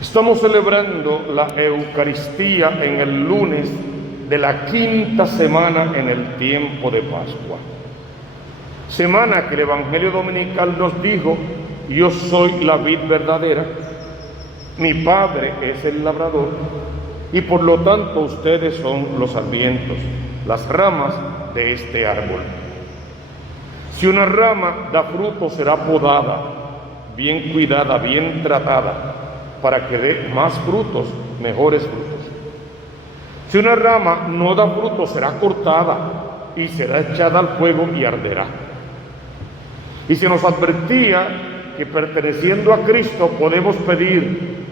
Estamos celebrando la Eucaristía en el lunes de la quinta semana en el tiempo de Pascua. Semana que el Evangelio dominical nos dijo: yo soy la vid verdadera, mi Padre es el labrador, y por lo tanto ustedes son los sarmientos, las ramas de este árbol. Si una rama da fruto, será podada, bien cuidada, bien tratada, para que dé más frutos, mejores frutos. Si una rama no da fruto, será cortada y será echada al fuego y arderá. Y se nos advertía que perteneciendo a Cristo podemos pedir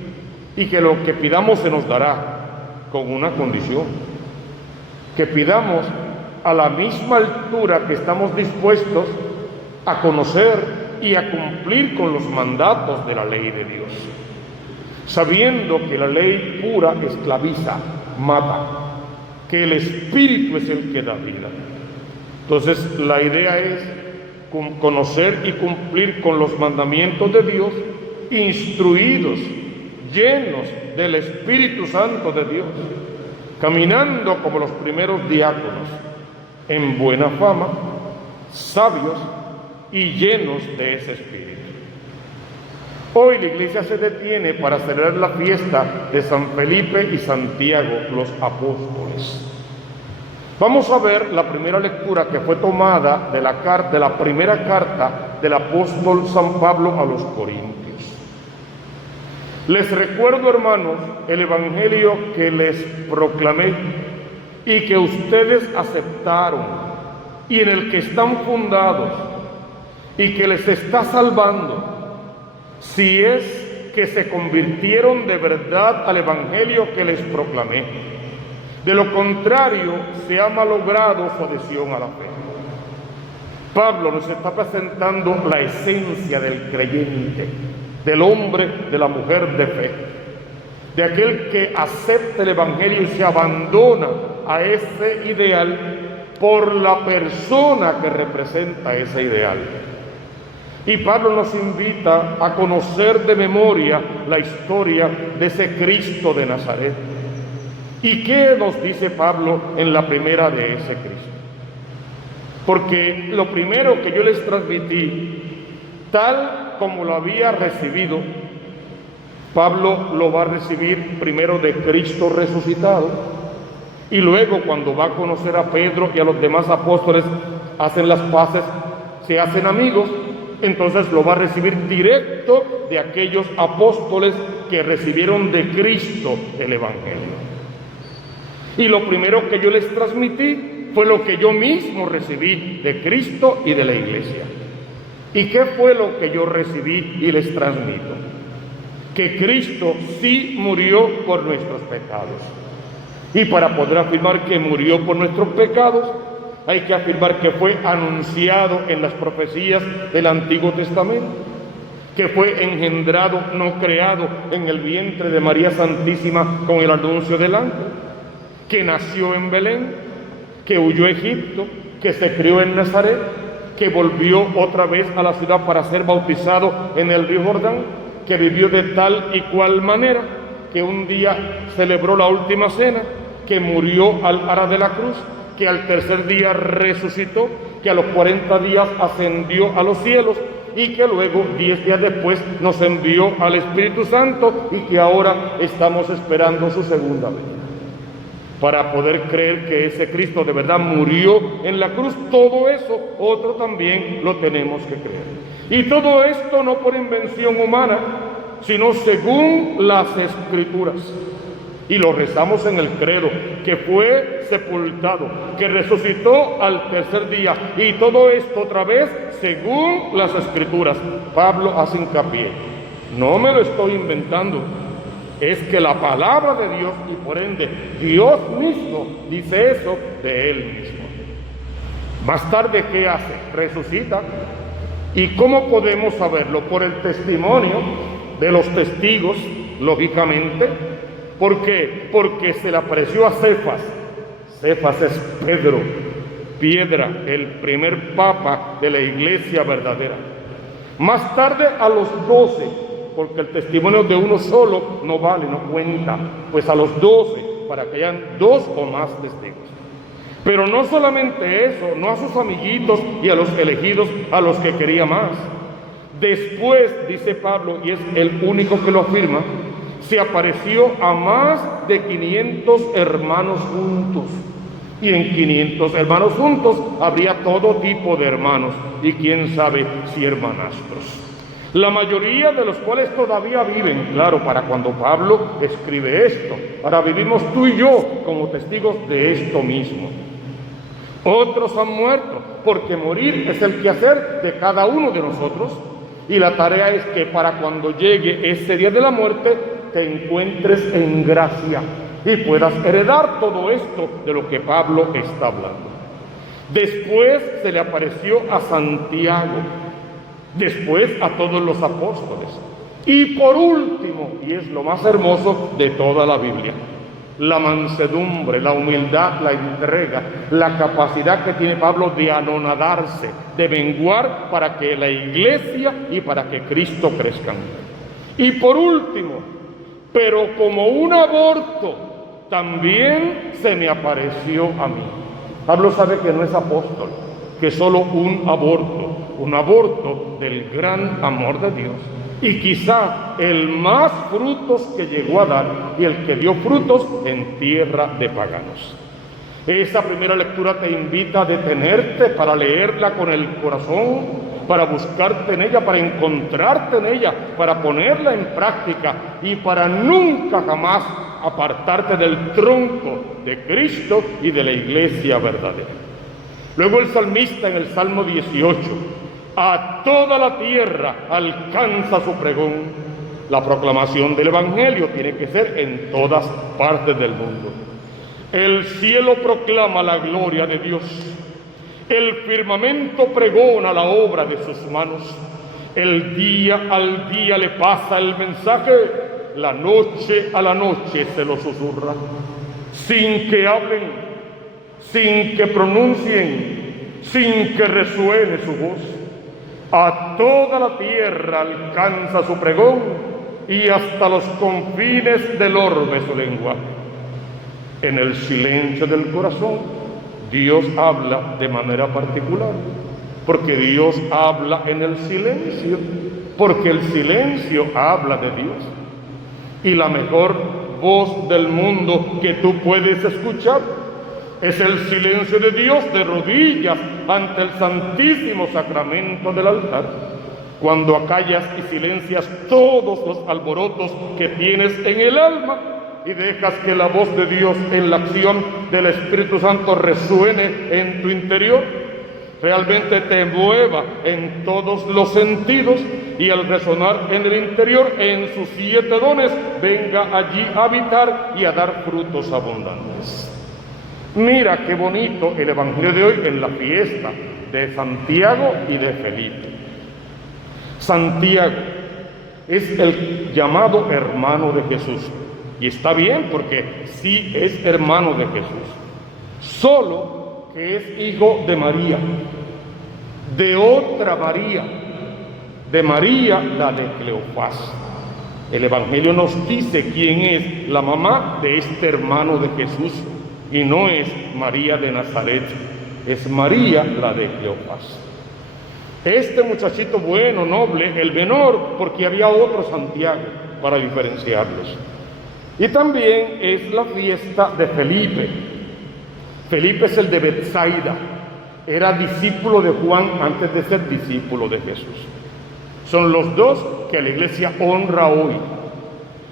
y que lo que pidamos se nos dará, con una condición: que pidamos a la misma altura que estamos dispuestos a conocer y a cumplir con los mandatos de la ley de Dios, sabiendo que la ley pura esclaviza, mata, que el Espíritu es el que da vida. Entonces la idea es conocer y cumplir con los mandamientos de Dios, instruidos, llenos del Espíritu Santo de Dios, caminando como los primeros diáconos, en buena fama, sabios y llenos de ese Espíritu. Hoy la iglesia se detiene para celebrar la fiesta de San Felipe y Santiago, los apóstoles. Vamos a ver la primera lectura que fue tomada de la primera carta del apóstol San Pablo a los Corintios. Les recuerdo, hermanos, el evangelio que les proclamé y que ustedes aceptaron y en el que están fundados y que les está salvando, si es que se convirtieron de verdad al evangelio que les proclamé. De lo contrario, se ha malogrado su adhesión a la fe. Pablo nos está presentando la esencia del creyente, del hombre, de la mujer de fe, de aquel que acepta el evangelio y se abandona a ese ideal por la persona que representa ese ideal. Y Pablo nos invita a conocer de memoria la historia de ese Cristo de Nazaret. ¿Y qué nos dice Pablo en la primera de ese Cristo? Porque lo primero que yo les transmití, tal como lo había recibido, Pablo lo va a recibir primero de Cristo resucitado, y luego cuando va a conocer a Pedro y a los demás apóstoles, hacen las paces, se hacen amigos, entonces lo va a recibir directo de aquellos apóstoles que recibieron de Cristo el evangelio. Y lo primero que yo les transmití fue lo que yo mismo recibí de Cristo y de la iglesia. ¿Y qué fue lo que yo recibí y les transmito? Que Cristo sí murió por nuestros pecados. Y para poder afirmar que murió por nuestros pecados, hay que afirmar que fue anunciado en las profecías del Antiguo Testamento, que fue engendrado, no creado, en el vientre de María Santísima con el anuncio del ángel, que nació en Belén, que huyó a Egipto, que se crió en Nazaret, que volvió otra vez a la ciudad para ser bautizado en el río Jordán, que vivió de tal y cual manera, que un día celebró la última cena, que murió al ara de la cruz, que al tercer día resucitó, que a los 40 días ascendió a los cielos y que luego 10 días después nos envió al Espíritu Santo y que ahora estamos esperando su segunda venida. Para poder creer que ese Cristo de verdad murió en la cruz, todo eso, otro también lo tenemos que creer. Y todo esto no por invención humana, sino según las Escrituras. Y lo rezamos en el credo, que fue sepultado, que resucitó al tercer día, y todo esto otra vez según las Escrituras. Pablo hace hincapié, no me lo estoy inventando, es que la palabra de Dios, y por ende Dios mismo dice eso de Él mismo. Más tarde, ¿qué hace? Resucita. ¿Y cómo podemos saberlo? Por el testimonio de los testigos, lógicamente. ¿Por qué? Porque se le apareció a Cefas. Cefas es Pedro, piedra, el primer papa de la iglesia verdadera. Más tarde a los 12, porque el testimonio de uno solo no vale, no cuenta, pues a los 12, para que hayan 2 o más testigos. Pero no solamente eso, no a sus amiguitos y a los elegidos, a los que quería más. Después, dice Pablo, y es el único que lo afirma, se apareció a más de 500 hermanos juntos. Y en 500 hermanos juntos habría todo tipo de hermanos, y quién sabe si hermanastros. La mayoría de los cuales todavía viven, claro, para cuando Pablo escribe esto. Ahora vivimos tú y yo como testigos de esto mismo. Otros han muerto, porque morir es el quehacer de cada uno de nosotros. Y la tarea es que para cuando llegue ese día de la muerte, te encuentres en gracia y puedas heredar todo esto de lo que Pablo está hablando. Después se le apareció a Santiago, después a todos los apóstoles, y por último, y es lo más hermoso de toda la Biblia, la mansedumbre, la humildad, la entrega, la capacidad que tiene Pablo de anonadarse, de menguar para que la iglesia y para que Cristo crezcan. Y por último, pero como un aborto, también se me apareció a mí. Pablo sabe que no es apóstol, que es solo un aborto del gran amor de Dios. Y quizá el más frutos que llegó a dar y el que dio frutos en tierra de paganos. Esa primera lectura te invita a detenerte para leerla con el corazón, para buscarte en ella, para encontrarte en ella, para ponerla en práctica y para nunca jamás apartarte del tronco de Cristo y de la iglesia verdadera. Luego el salmista en el Salmo 18, a toda la tierra alcanza su pregón. La proclamación del Evangelio tiene que ser en todas partes del mundo. El cielo proclama la gloria de Dios. El firmamento pregona la obra de sus manos. El día al día le pasa el mensaje, la noche a la noche se lo susurra. Sin que hablen, sin que pronuncien, sin que resuene su voz. A toda la tierra alcanza su pregón y hasta los confines del orbe su lenguaje. En el silencio del corazón, Dios habla de manera particular, porque Dios habla en el silencio, porque el silencio habla de Dios. Y la mejor voz del mundo que tú puedes escuchar es el silencio de Dios de rodillas ante el santísimo sacramento del altar, cuando acallas y silencias todos los alborotos que tienes en el alma y dejas que la voz de Dios en la acción del Espíritu Santo resuene en tu interior, realmente te mueva en todos los sentidos y al resonar en el interior, en sus 7 dones, venga allí a habitar y a dar frutos abundantes. Mira qué bonito el Evangelio de hoy en la fiesta de Santiago y de Felipe. Santiago es el llamado hermano de Jesús. Y está bien porque sí es hermano de Jesús. Solo que es hijo de María, de otra María, de María la de Cleofás. El Evangelio nos dice quién es la mamá de este hermano de Jesús. Y no es María de Nazaret, es María la de Cleofás. Este muchachito bueno, noble, el menor, porque había otro Santiago para diferenciarlos. Y también es la fiesta de Felipe. Felipe es el de Betsaida, era discípulo de Juan antes de ser discípulo de Jesús. Son los dos que la iglesia honra hoy.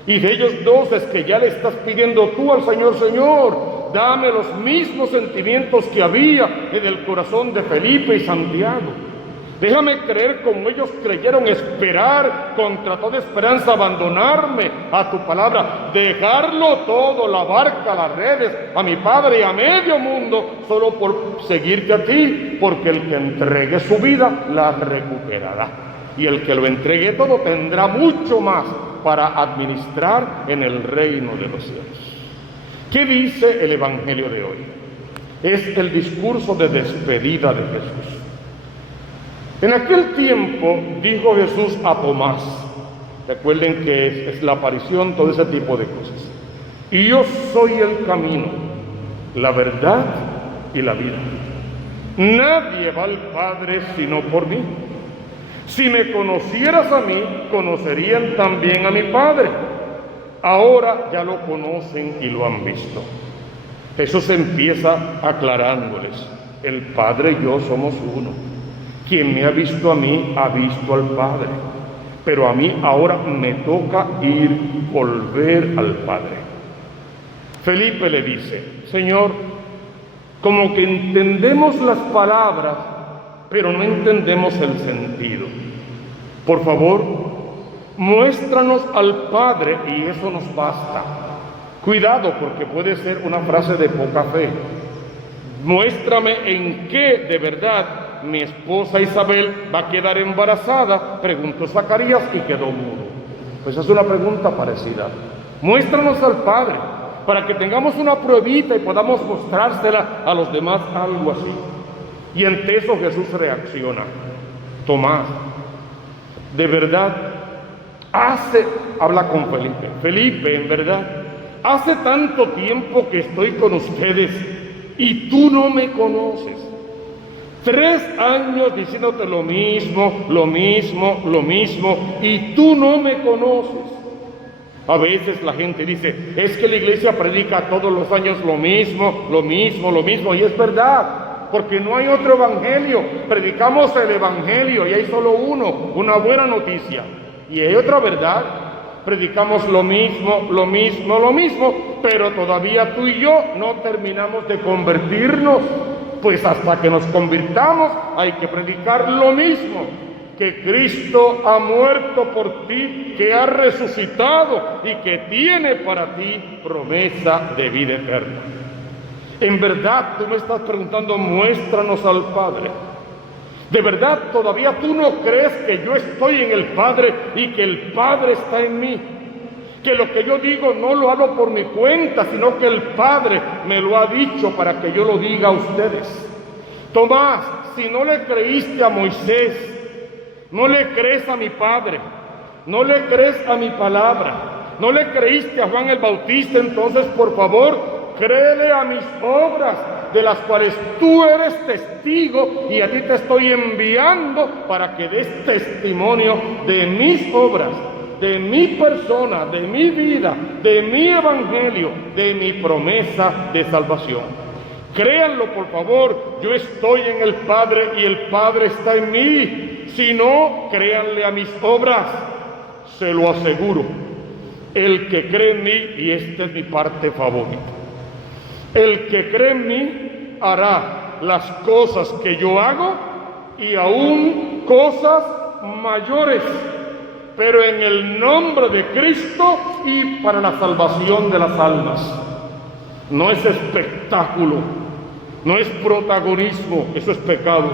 Y de ellos dos es que ya le estás pidiendo tú al Señor: Señor, dame los mismos sentimientos que había en el corazón de Felipe y Santiago. Déjame creer como ellos creyeron, esperar contra toda esperanza, abandonarme a tu palabra, dejarlo todo, la barca, las redes, a mi Padre y a medio mundo, solo por seguirte a ti, porque el que entregue su vida la recuperará. Y el que lo entregue todo tendrá mucho más para administrar en el reino de los cielos. ¿Qué dice el Evangelio de hoy? Es el discurso de despedida de Jesús. En aquel tiempo dijo Jesús a Tomás: Recuerden que es la aparición, todo ese tipo de cosas. Y yo soy el camino, la verdad y la vida. Nadie va al Padre sino por mí. Si me conocieras a mí, conocerían también a mi Padre. Ahora ya lo conocen y lo han visto. Jesús empieza aclarándoles: el Padre y yo somos uno. Quien me ha visto a mí, ha visto al Padre. Pero a mí ahora me toca volver al Padre. Felipe le dice: Señor, como que entendemos las palabras, pero no entendemos el sentido. Por favor, muéstranos al Padre y eso nos basta. Cuidado, porque puede ser una frase de poca fe. Muéstrame en qué de verdad mi esposa Isabel va a quedar embarazada, preguntó Zacarías y quedó mudo. Pues es una pregunta parecida. Muéstranos al Padre, para que tengamos una pruebita y podamos mostrársela a los demás, algo así. Y ante eso Jesús reacciona: Tomás, de verdad, habla con Felipe. Felipe, en verdad, hace tanto tiempo que estoy con ustedes y tú no me conoces. 3 años diciéndote lo mismo, y tú no me conoces. A veces la gente dice: es que la iglesia predica todos los años lo mismo, y es verdad, porque no hay otro evangelio. Predicamos el evangelio y hay solo uno, una buena noticia. Y hay otra verdad: predicamos lo mismo, pero todavía tú y yo no terminamos de convertirnos. Pues hasta que nos convirtamos hay que predicar lo mismo: que Cristo ha muerto por ti, que ha resucitado y que tiene para ti promesa de vida eterna. En verdad tú me estás preguntando: muéstranos al Padre. ¿De verdad todavía tú no crees que yo estoy en el Padre y que el Padre está en mí? Que lo que yo digo no lo hago por mi cuenta, sino que el Padre me lo ha dicho para que yo lo diga a ustedes. Tomás, si no le creíste a Moisés, no le crees a mi Padre, no le crees a mi palabra, no le creíste a Juan el Bautista, entonces por favor, créele a mis obras, de las cuales tú eres testigo, y a ti te estoy enviando para que des testimonio de mis obras, de mi persona, de mi vida, de mi evangelio, de mi promesa de salvación. Créanlo, por favor, yo estoy en el Padre y el Padre está en mí. Si no, créanle a mis obras, se lo aseguro. El que cree en mí, y esta es mi parte favorita, el que cree en mí hará las cosas que yo hago y aún cosas mayores, pero en el nombre de Cristo y para la salvación de las almas. No es espectáculo, no es protagonismo, eso es pecado.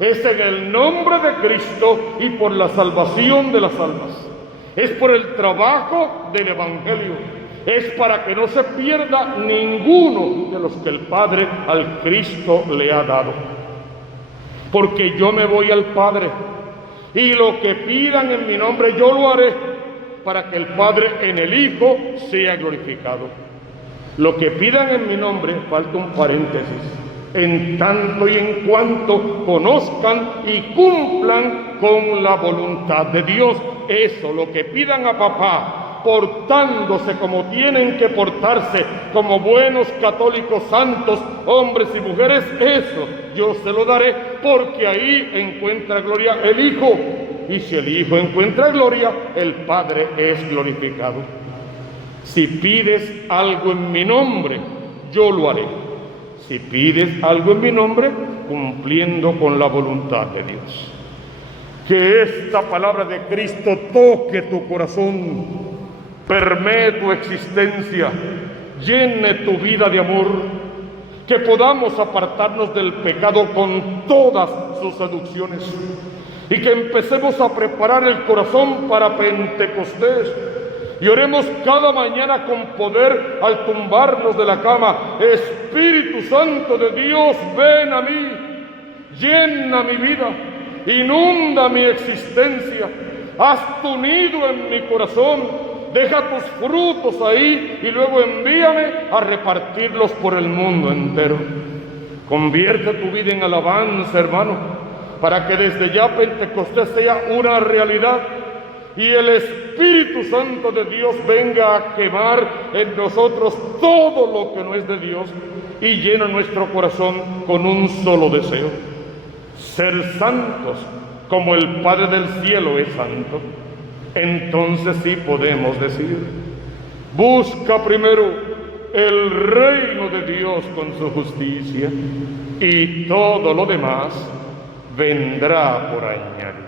Es en el nombre de Cristo y por la salvación de las almas. Es por el trabajo del Evangelio. Es para que no se pierda ninguno de los que el Padre al Cristo le ha dado. Porque yo me voy al Padre, y lo que pidan en mi nombre yo lo haré, para que el Padre en el Hijo sea glorificado. Lo que pidan en mi nombre, falta un paréntesis, en tanto y en cuanto conozcan y cumplan con la voluntad de Dios. Eso, lo que pidan a papá, portándose como tienen que portarse, como buenos católicos santos, hombres y mujeres, eso yo se lo daré, porque ahí encuentra gloria el Hijo, y si el Hijo encuentra gloria, el Padre es glorificado. Si pides algo en mi nombre, yo lo haré. Si pides algo en mi nombre, cumpliendo con la voluntad de Dios. Que esta palabra de Cristo toque tu corazón, permee tu existencia, llene tu vida de amor, que podamos apartarnos del pecado con todas sus seducciones y que empecemos a preparar el corazón para Pentecostés y oremos cada mañana con poder al tumbarnos de la cama: Espíritu Santo de Dios, ven a mí, llena mi vida, inunda mi existencia, haz tu nido en mi corazón, deja tus frutos ahí y luego envíame a repartirlos por el mundo entero. Convierte tu vida en alabanza, hermano, para que desde ya Pentecostés sea una realidad y el Espíritu Santo de Dios venga a quemar en nosotros todo lo que no es de Dios y llena nuestro corazón con un solo deseo: ser santos como el Padre del cielo es santo. Entonces sí podemos decir: busca primero el reino de Dios con su justicia y todo lo demás vendrá por añadidura.